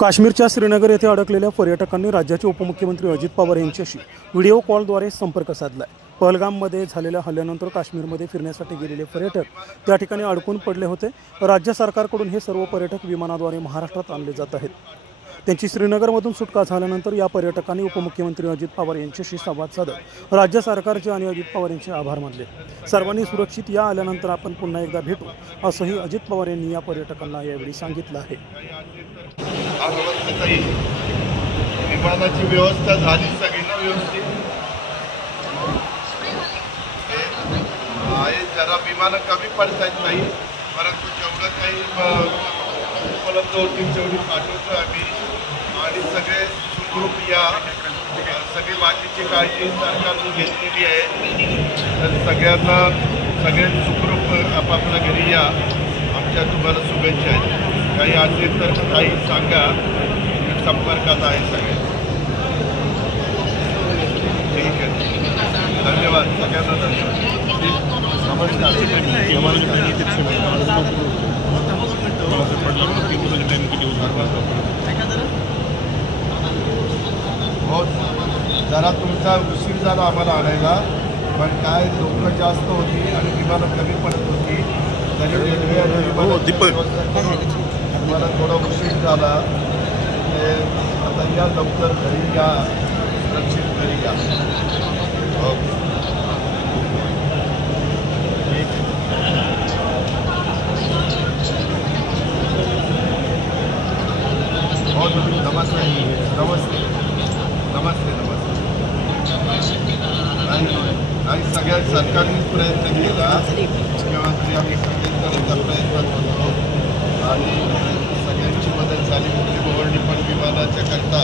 काश्मीरच्या श्रीनगर येथे अडकलेल्या पर्यटकांनी राज्याचे उपमुख्यमंत्री अजित पवार यांच्याशी व्हिडिओ कॉलद्वारे संपर्क साधलाय. पहलगाममध्ये झालेल्या हल्ल्यानंतर काश्मीरमध्ये फिरण्यासाठी गेलेले पर्यटक त्या ठिकाणी अडकून पडले होते. राज्य सरकारकडून हे सर्व पर्यटक विमानाद्वारे महाराष्ट्रात आणले जात आहेत. त्यांची श्रीनगरमधून सुटका झाल्यानंतर या पर्यटकांनी उपमुख्यमंत्री अजित पवार यांच्याशी संवाद साधत राज्य सरकारचे आणि अजित पवार यांचे आभार मानले. सर्वांनी सुरक्षित या आल्यानंतर आपण पुन्हा एकदा भेटू असंही अजित पवार यांनी या पर्यटकांना यावेळी सांगितलं आहे. विमानाची व्यवस्था झाली सगळ्यांना व्यवस्थित. आहे जरा विमानं कमी पडत आहेत नाही परंतु जेवढं काही उपलब्ध होतील तेवढी पाठवतो आम्ही. आणि सगळे सुखरूप या. सगळी बाकीची काळजी सरकारने घेतलेली आहे. तर सगळ्यांना सगळे सुखरूप आपापल्या घरी या. आमच्या तुम्हाला शुभेच्छा आहेत. काही असेल तर काही सांगा. संपर्कात आहे सगळे. ठीक आहे. धन्यवाद. सगळ्यांना धन्यवाद. नमस्कार. हो जरा तुमचा उशीर झाला आम्हाला आणायला पण काय लोक जास्त होती आणि विमानं कमी पडत होती तरी रेल्वे करून तुम्हाला थोडा उशीर झाला. ते आता या लवकर घरी या सुरक्षित घरी या. हो. हो नमस्ते. नमस्ते. नमस्ते नमस्ते. आणि सगळ्या सरकारनेच प्रयत्न केला मुख्यमंत्री आम्ही सगळेच करायचा प्रयत्न करतो. आणि सगळ्यांची मदत झाली कुठली मोहळणी पण विमानाच्या करता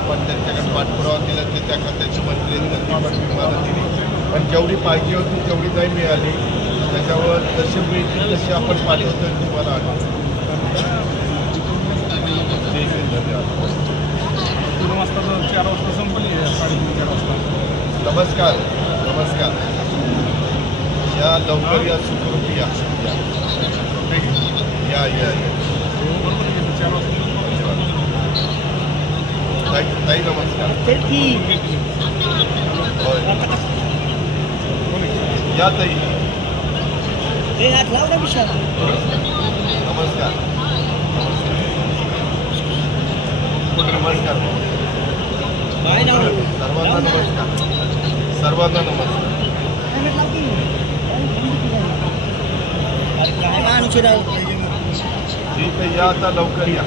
आपण त्यांच्याकडे पाठपुरावा केला ते त्या खात्याची मंत्री त्यांनी पण विमानं दिली. पण जेवढी पाहिजे होती तेवढी नाही मिळाली. त्याच्यावर जशी मिळतील तशी आपण पाठवतो तुम्हाला आठवतो. ठीक आहे धन्यवाद. वाजता चार वाजता संपली आहे साडेतीन चार वाजता. नमस्कार नमस्कार. या लवकर या सुखरूप या. या. या की चार वाजता ताई ताई नमस्कार. या ताई. नमस्कार. नमस्कार. सर्वांना नमस्कार. सर्वांना नमस्कार ठीक आहे या आता लवकर या.